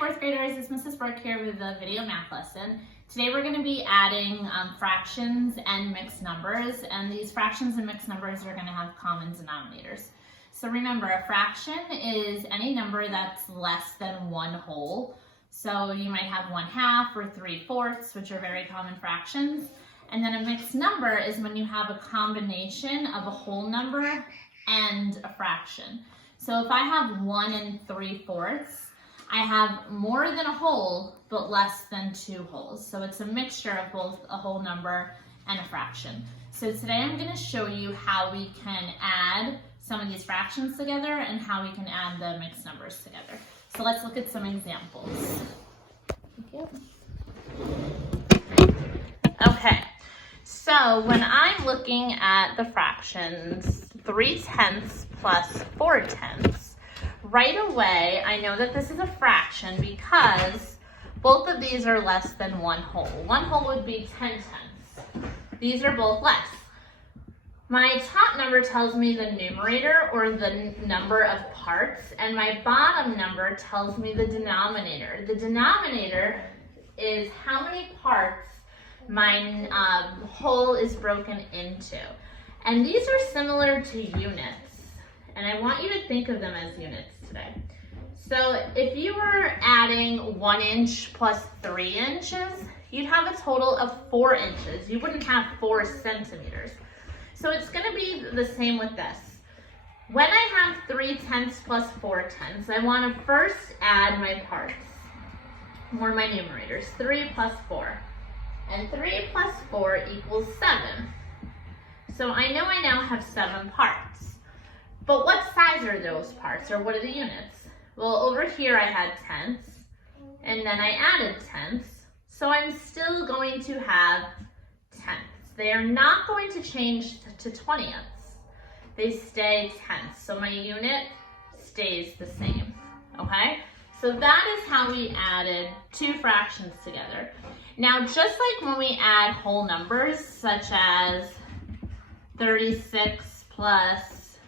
fourth graders, it's Mrs. Burke here with a video math lesson. Today we're going to be adding fractions and mixed numbers, and these fractions and mixed numbers are going to have common denominators. So remember, a fraction is any number that's less than one whole. So you might have 1/2 or 3/4, which are very common fractions. And then a mixed number is when you have a combination of a whole number and a fraction. So if I have 1 3/4, I have more than a whole, but less than 2 wholes. So it's a mixture of both a whole number and a fraction. So today I'm going to show you how we can add some of these fractions together and how we can add the mixed numbers together. So let's look at some examples. Thank you. Okay, so when I'm looking at the fractions 3/10 plus 4/10, right away, I know that this is a fraction because both of these are less than one whole. One whole would be 10/10. These are both less. My top number tells me the numerator or the number of parts, and my bottom number tells me the denominator. The denominator is how many parts my whole is broken into. And these are similar to units, and I want you to think of them as units today. So if you were adding 1 inch plus 3 inches, you'd have a total of 4 inches. You wouldn't have 4 centimeters. So it's going to be the same with this. When I have 3/10 plus 4/10, I want to first add my parts, or my numerators. 3 plus 4. And 3 plus 4 equals 7. So I know I now have 7 parts. But what size are those parts, or what are the units? Well, over here I had tenths, and then I added tenths. So I'm still going to have tenths. They are not going to change to 20ths. They stay tenths. So my unit stays the same, okay? So that is how we added 2 fractions together. Now, just like when we add whole numbers, such as 36 plus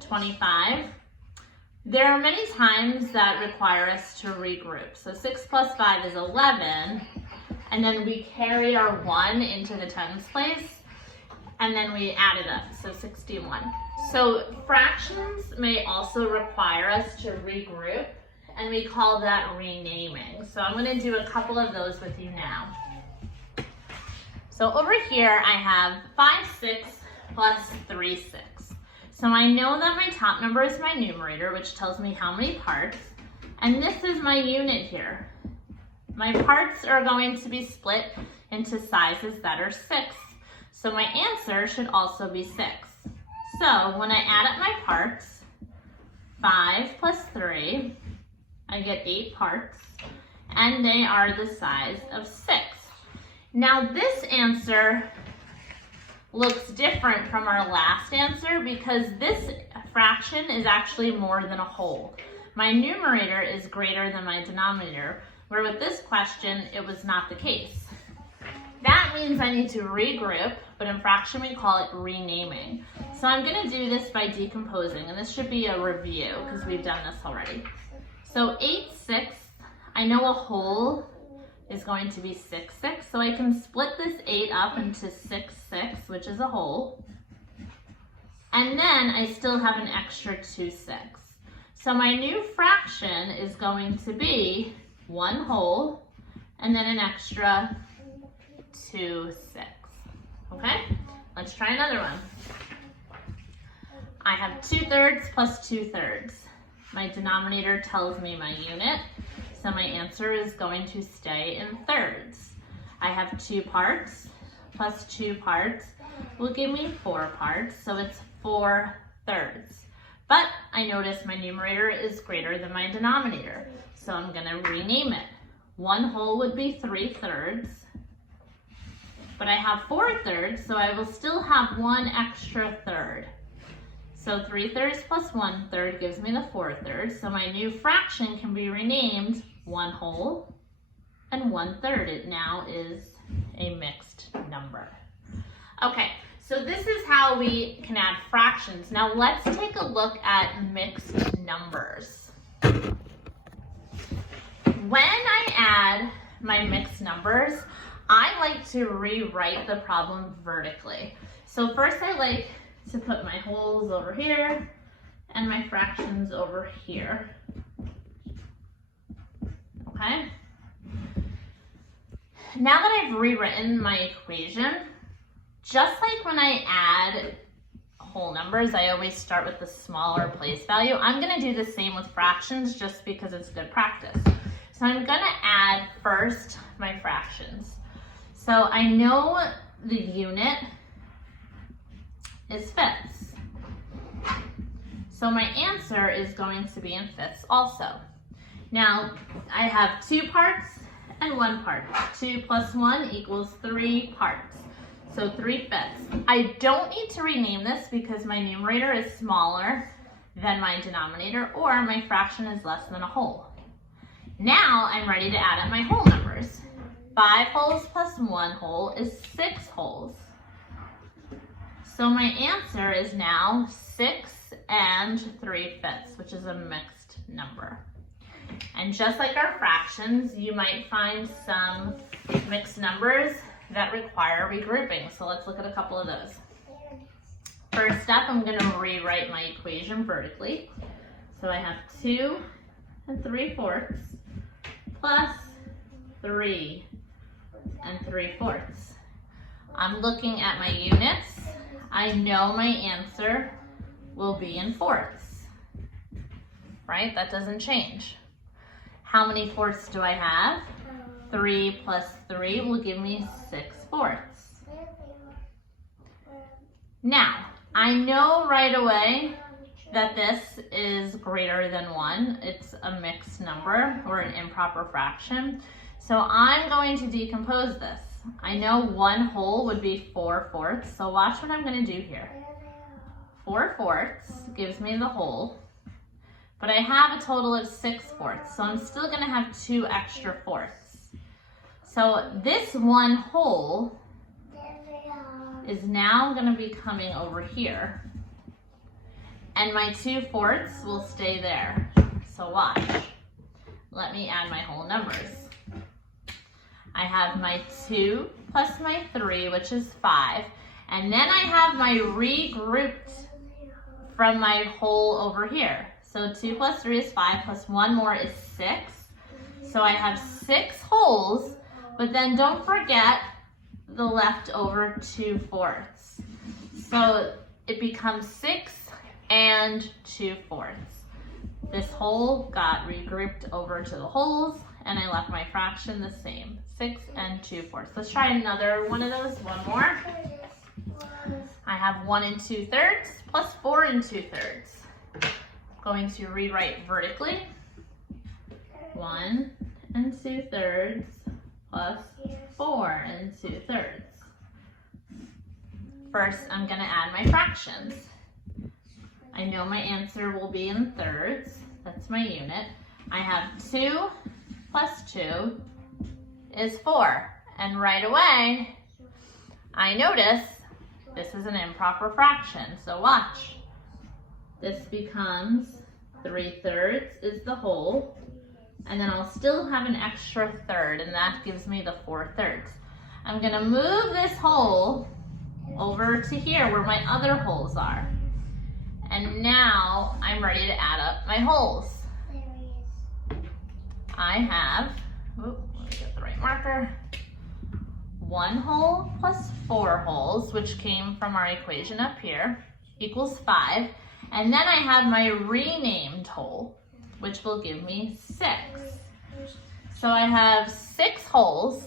25, there are many times that require us to regroup. So 6 plus 5 is 11, and then we carry our 1 into the tens place, and then we add it up, so 61. So fractions may also require us to regroup, and we call that renaming. So I'm going to do a couple of those with you now. So over here I have 5/6 plus 3/6. So I know that my top number is my numerator, which tells me how many parts, and this is my unit here. My parts are going to be split into sizes that are 6. So my answer should also be 6. So when I add up my parts, 5 plus 3, I get 8 parts, and they are the size of 6. Now this answer looks different from our last answer because this fraction is actually more than a whole. My numerator is greater than my denominator, where with this question, it was not the case. That means I need to regroup, but in fraction we call it renaming. So I'm going to do this by decomposing, and this should be a review because we've done this already. So 8/6, I know a whole is going to be 6/6, so I can split this 8 up into 6/6, which is a whole. And then I still have an extra 2/6. So my new fraction is going to be 1 whole and then an extra 2/6. Okay, let's try another one. I have 2/3 plus 2/3. My denominator tells me my unit, so my answer is going to stay in thirds. I have 2 parts plus 2 parts will give me 4 parts, so it's 4/3. But I notice my numerator is greater than my denominator, so I'm going to rename it. 1 whole would be 3/3, but I have 4/3, so I will still have 1 extra third. So 3/3 plus 1/3 gives me the 4/3, so my new fraction can be renamed 1 whole and 1/3. It now is a mixed number. Okay, so this is how we can add fractions. Now let's take a look at mixed numbers. When I add my mixed numbers, I like to rewrite the problem vertically. So first I like to put my wholes over here and my fractions over here. Okay? Now that I've rewritten my equation, just like when I add whole numbers, I always start with the smaller place value. I'm gonna do the same with fractions just because it's good practice. So I'm gonna add first my fractions. So I know the unit is fifths. So my answer is going to be in fifths also. Now I have 2 parts and 1 part. 2 plus 1 equals 3 parts. So 3 fifths. I don't need to rename this because my numerator is smaller than my denominator, or my fraction is less than a whole. Now I'm ready to add up my whole numbers. 5 wholes plus 1 whole is 6 wholes. So my answer is now 6 and 3 fifths, which is a mixed number. And just like our fractions, you might find some mixed numbers that require regrouping. So let's look at a couple of those. First up, I'm going to rewrite my equation vertically. So I have 2 3/4 plus 3 3/4. I'm looking at my units. I know my answer will be in fourths, right? That doesn't change. How many fourths do I have? 3 plus 3 will give me 6/4. Now, I know right away that this is greater than 1. It's a mixed number or an improper fraction. So I'm going to decompose this. I know 1 whole would be 4/4. So watch what I'm going to do here. 4/4 gives me the whole, but I have a total of 6/4. So I'm still going to have 2 extra fourths. So this 1 whole is now going to be coming over here. And my 2/4 will stay there. So watch. Let me add my whole numbers. I have my 2 plus my 3, which is 5. And then I have my regrouped from my whole over here. So 2 plus 3 is 5, plus 1 more is 6. So I have 6 wholes, but then don't forget the leftover 2/4. So it becomes 6 and 2/4. This whole got regrouped over to the wholes, and I left my fraction the same, 6 and 2/4. Let's try another one of those, one more. I have 1 2/3 plus 4 2/3. Going to rewrite vertically. 1 2/3 plus 4 2/3. First, I'm going to add my fractions. I know my answer will be in thirds. That's my unit. I have 2 plus 2 is 4. And right away, I notice this is an improper fraction. So watch. This becomes 3/3 is the whole. And then I'll still have an extra third, and that gives me the 4/3. I'm going to move this whole over to here where my other wholes are. And now I'm ready to add up my wholes. I have, let me get the right marker, 1 whole plus 4 wholes, which came from our equation up here, equals 5. And then I have my renamed whole, which will give me 6. So I have 6 wholes,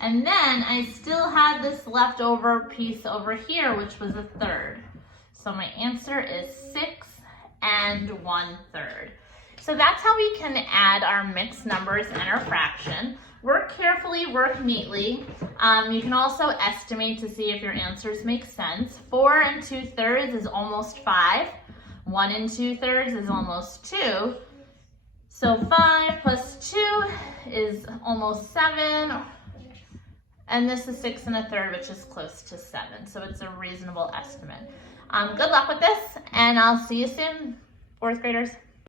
and then I still had this leftover piece over here, which was a third. So my answer is 6 and 1/3. So that's how we can add our mixed numbers and our fraction. Work carefully, work neatly. You can also estimate to see if your answers make sense. 4 2/3 is almost 5. 1 2/3 is almost 2. So 5 plus 2 is almost 7. And this is 6 1/3, which is close to 7. So it's a reasonable estimate. Good luck with this, and I'll see you soon, 4th graders.